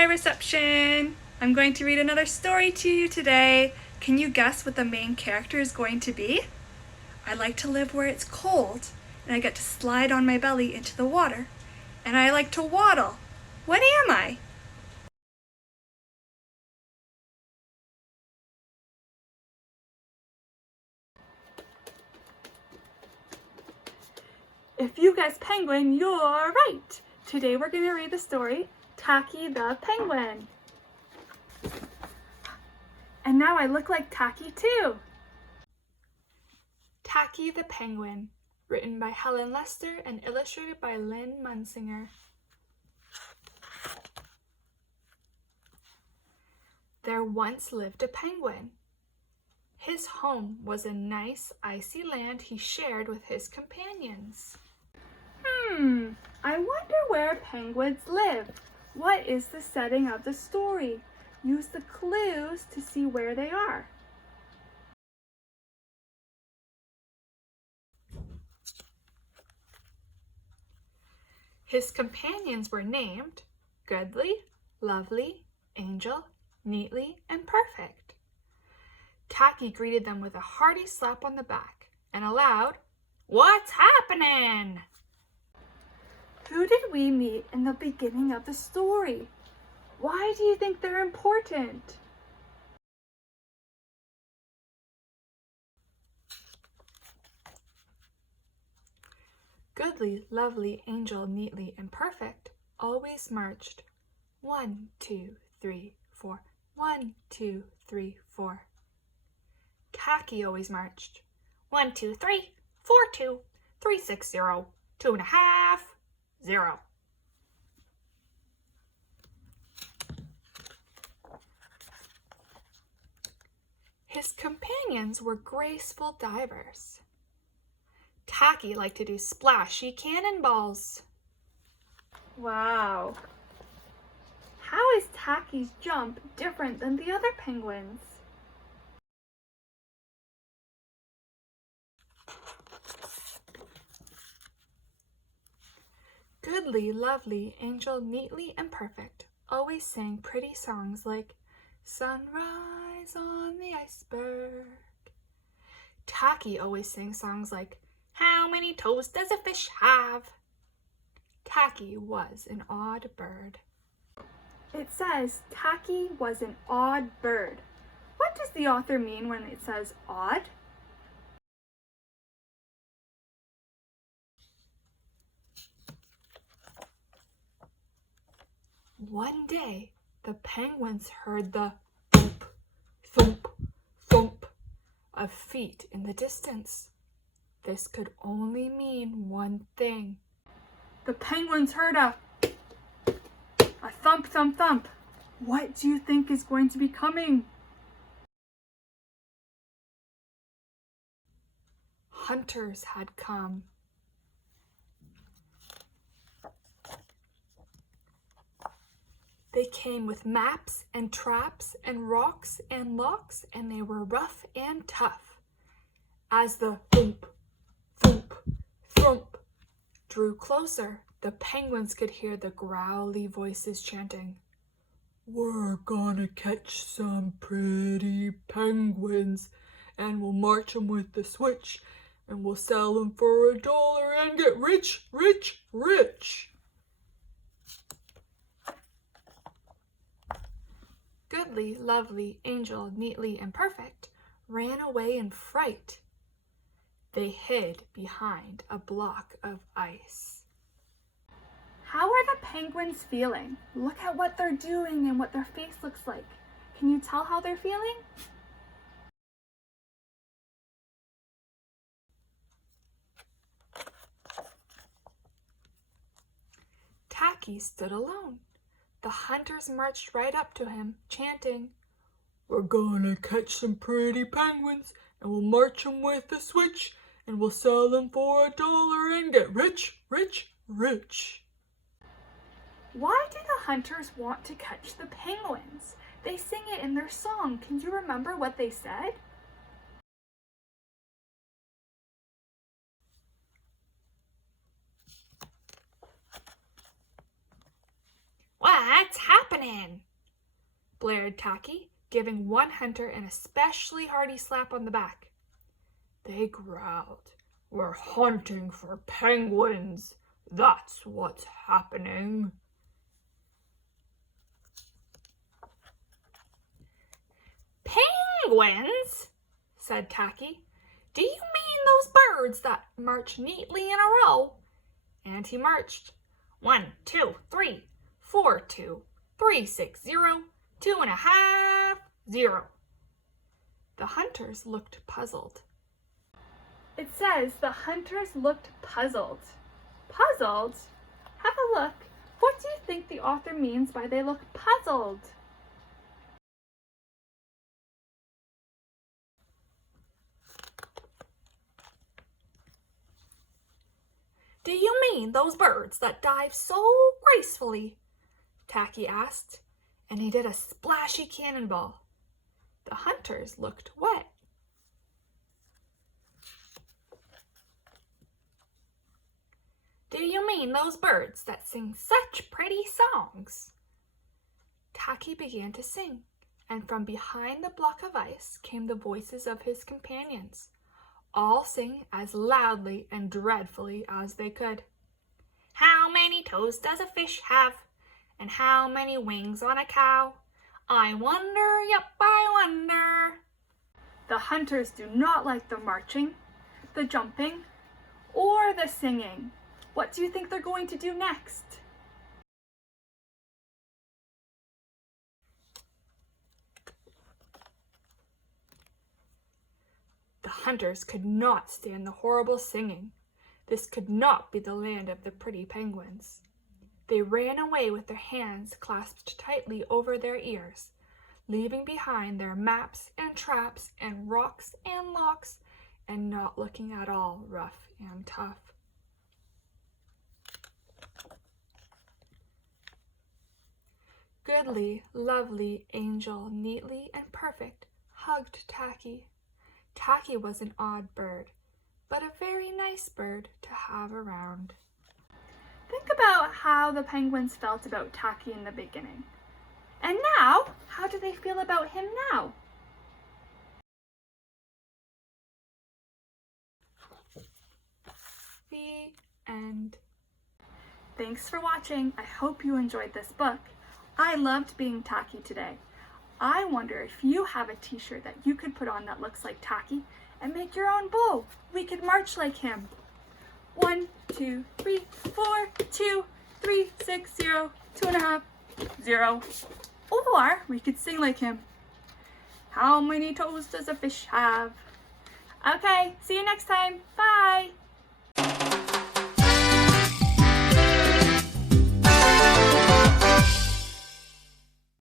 Hi, reception! I'm going to read another story to you today. Can you guess what the main character is going to be? I like to live where it's cold, and I get to slide on my belly into the water. And I like to waddle. What am I? If you guessed penguin, you're right! Today we're going to read the story, Tacky the Penguin. And now I look like Tacky too! Tacky the Penguin, written by Helen and illustrated by Lynn Munsinger. There once lived a penguin. His home was a nice icy land he shared with his companions. I wonder where penguins live. What is the setting of the story? Use the clues to see where they are. His companions were named Goodly, Lovely, Angel, Neatly, and Perfect. Tacky greeted them with a hearty slap on the back and Aloud, "What's happening?" Who did we meet in the beginning of the story? Why do you think they're important? Goodly, Lovely, Angel, Neatly, and Perfect always marched 1, 2, 3, 4, 1, 2, 3, 4. Tacky always marched 1, 2, 3, 4, 2, 3, 6, 0, 2.5, 0. His companions were graceful divers. Tacky liked to do splashy cannonballs. Wow. How is Tacky's jump different than the other penguins? Goodly, Lovely, Angel, Neatly, and Perfect always sang pretty songs like Sunrise on the Iceberg. Tacky always sang songs like How many toes does a fish have? Tacky was an odd bird. It says Tacky was an odd bird. What does the author mean when it says odd? One day, the penguins heard the thump, thump, thump of feet in the distance. This could only mean one thing. The penguins heard a thump, thump, thump. What do you think is going to be coming? Hunters had come. They came with maps and traps and rocks and locks, and they were rough and tough. As the thump, thump, thump drew closer, the penguins could hear the growly voices chanting, "We're gonna catch some pretty penguins, and we'll march 'em with the switch, and we'll sell 'em for $1 and get rich, rich, rich." Goodly, Lovely, Angel, Neatly, and Perfect ran away in fright. They hid behind a block of ice. How are the penguins feeling? Look at what they're doing and what their face looks like. Can you tell how they're feeling? Tacky stood alone. The hunters marched right up to him, chanting, "We're gonna catch some pretty penguins, and we'll march 'em with a switch, and we'll sell them for $1 and get rich, rich, rich." Why do the hunters want to catch the penguins? They sing it in their song. Can you remember what they said? "What's happening?" happening?" blared Tacky, giving one hunter an especially hearty slap on the back. They growled. "We're hunting for penguins. That's what's happening." "Penguins?" said Tacky. "Do you mean those birds that march neatly in a row?" And he marched. 1, 2, 3, 4, 2, 3, 6, 0, 2.5, 0. The hunters looked puzzled. It says the hunters looked puzzled. Puzzled? Have a look. What do you think the author means by they look puzzled? "Do you mean those birds that dive so gracefully?" Tacky asked, and he did a splashy cannonball. The hunters looked wet. "Do you mean those birds that sing such pretty songs?" Tacky began to sing, and from behind the block of ice came the voices of his companions, all singing as loudly and dreadfully as they could. "How many toes does a fish have? And how many wings on a cow? I wonder, yep, I wonder." The hunters do not like the marching, the jumping, or the singing. What do you think they're going to do next? The hunters could not stand the horrible singing. This could not be the land of the pretty penguins. They ran away with their hands clasped tightly over their ears, leaving behind their maps and traps and rocks and locks, and not looking at all rough and tough. Goodly, lovely Angel, neatly and perfect, hugged Tacky. Tacky was an odd bird, but a very nice bird to have around. Think about how the penguins felt about Tacky in the beginning. And now, how do they feel about him now? The end. Thanks for watching. I hope you enjoyed this book. I loved being Tacky today. I wonder if you have a t-shirt that you could put on that looks like Tacky and make your own bow. We could march like him. 1, 2, 3, 4, 2, 3, 6, 0, 2.5, 0. Or we could sing like him. How many toes does a fish have? Okay, see you next time. Bye.